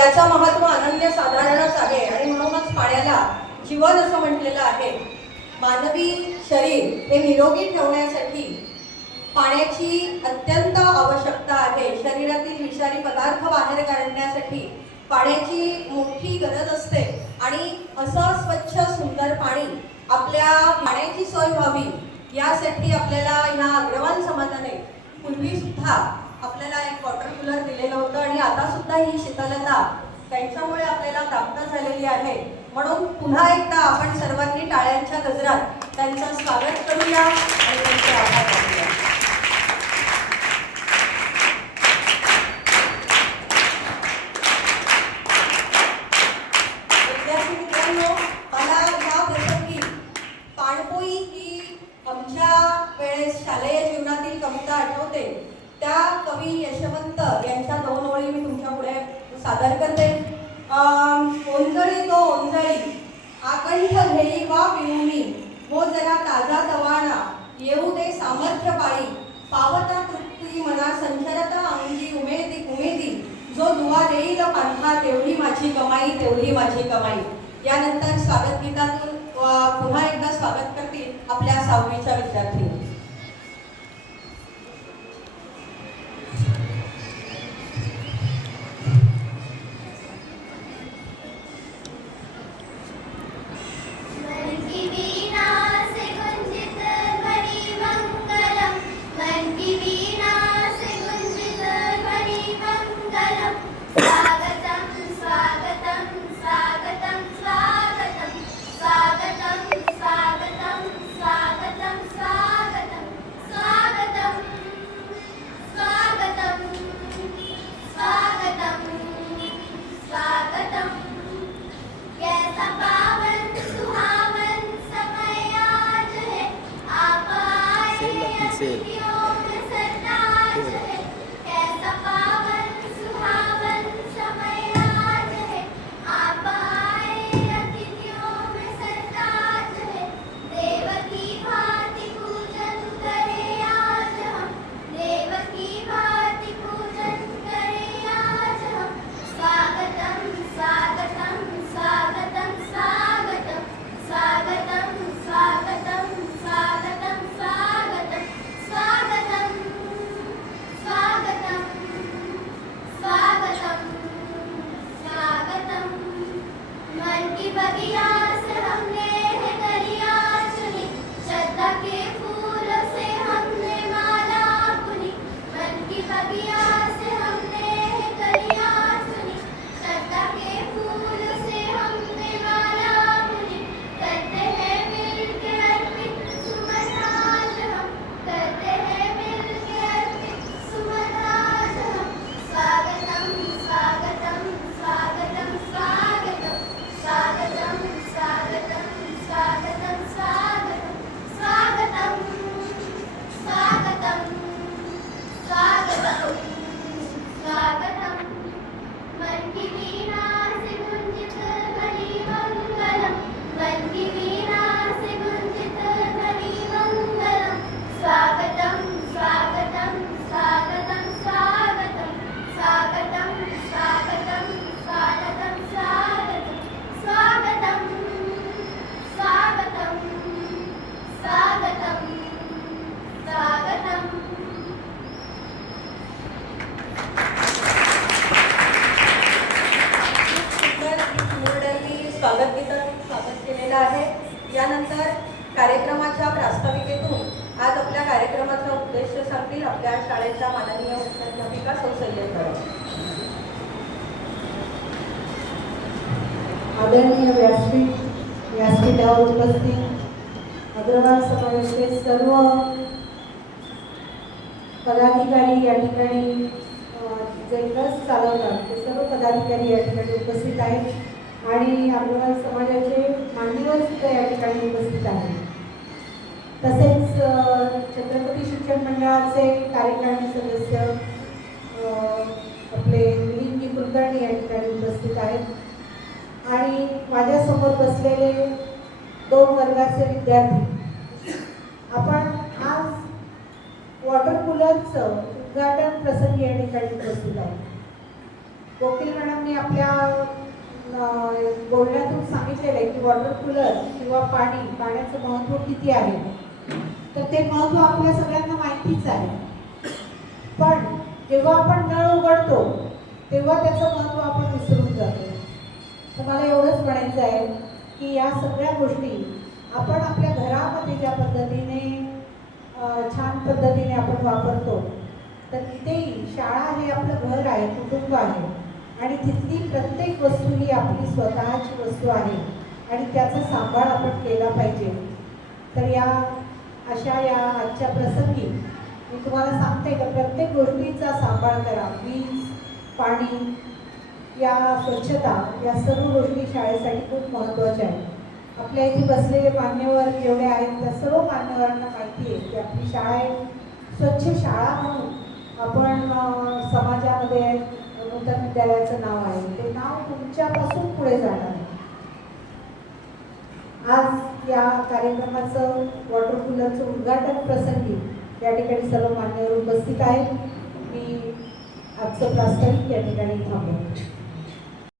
याचं महत्त्व अनन्यसाधारणच आहे आणि म्हणूनच पाण्याला जीवन असं म्हटलेलं आहे. मानवी शरीर हे निरोगी ठेवण्यासाठी पाण्याची अत्यंत आवश्यकता आहे. शरीरातील विषारी पदार्थ बाहेर काढण्यासाठी पाण्याची मोठी गरज असते आणि असं स्वच्छ सुंदर पाणी आपल्या पाण्याची सोय व्हावी यासाठी आपल्याला ह्या अग्रवाल समाजाने पूर्वी सुद्धा आपल्याला एक वॉटर कूलर दिलेलं होतं आणि आता सुद्धा ही शीतलता त्यांच्यामुळे आपल्याला प्राप्त झालेली आहे. म्हणून पुन्हा एकदा आपण सर्वांनी टाळ्यांच्या गजरात त्यांचं स्वागत करूया आणि त्यांचे आभार मानूया. विद्यार्थी मित्रांनो, मला या प्रसंगी पाणपोई ही आमच्या वेळेस शालेय जीवनातील कविता आठवते. त्या कवी यशवंत यांच्या 2 ओळी मी तुमच्या पुढे सादर करते. ओंजळी तो ओंजळी आकंठ घेई वा पिऊनी, हो जरा ताजा तवाना येऊ दे सामर्थ्य पाळी, पावता तृप्ती मना संचरता अंगी उमेदी उमेदी, जो दुवा देईल पंथा तेवढी माझी कमाई तेवढी माझी कमाई. यानंतर स्वागत गीतातून पुन्हा एकदा स्वागत करतील आपल्या 6वीच्या विद्यार्थी. यानंतर कार्यक्रमाच्या प्रास्ताविकेतून आज आपल्या कार्यक्रमाचा उद्देश सांगतील आपल्या शाळेच्या माननीय मुख्याध्यापिका सौ सय्यद. आदरणीय व्यासपीठावर उपस्थित अग्रवाल समाजाचे सर्व पदाधिकारी या ठिकाणी जे ट्रस्ट चालवतात ते सर्व पदाधिकारी या ठिकाणी उपस्थित आहेत आणि अग्रवाल समाजाचे मान्यवर सुद्धा या ठिकाणी उपस्थित आहेत. तसेच छत्रपती शिक्षण मंडळाचे कार्यकारी सदस्य आपले मिलिंदजी कुलकर्णी या ठिकाणी उपस्थित आहेत आणि माझ्यासमोर बसलेले 2 वर्गाचे विद्यार्थी. आपण आज वॉटर कूलरचं उद्घाटन प्रसंगी या ठिकाणी उपस्थित आहे. वकील मॅडमनी आपल्या बोलण्यातून सांगितलेलं आहे की वॉटर कूलर किंवा पाण्याचं महत्त्व किती आहे. तर ते महत्त्व आपल्या सगळ्यांना माहितीच आहे. पण जेव्हा आपण नळ उघडतो तेव्हा त्याचं महत्त्व आपण विसरून जातो. तर मला एवढंच म्हणायचं आहे की या सगळ्या गोष्टी आपण आपल्या घरामध्ये ज्या पद्धतीने छान पद्धतीने आपण वापरतो, तर तिथेही शाळा हे आपलं घर आहे, कुटुंब आहे आणि तिथली प्रत्येक वस्तू ही आपली स्वतःची वस्तू आहे आणि त्याचा सांभाळ आपण केला पाहिजे. तर या आजच्या प्रसंगी मी तुम्हाला सांगते की प्रत्येक गोष्टीचा सांभाळ करा. वीज, पाणी, या स्वच्छता, या सर्व गोष्टी शाळेसाठी खूप महत्त्वाच्या आहेत. आपल्या इथे बसलेले मान्यवर जेवढे आहेत त्या सर्व मान्यवरांना माहिती आहे की आपली शाळा एक स्वच्छ शाळा म्हणून आपण समाजामध्ये नूतन विद्यालयाचं नाव आहे. ते नाव तुमच्यापासून पुढे जाणार आहे. आज या कार्यक्रमाचं वॉटर कूलरचं उद्घाटन प्रसंगी या ठिकाणी सर्व मान्यवर उपस्थित आहेत. मी आजचं प्रास्ताविक या ठिकाणी थांबवते.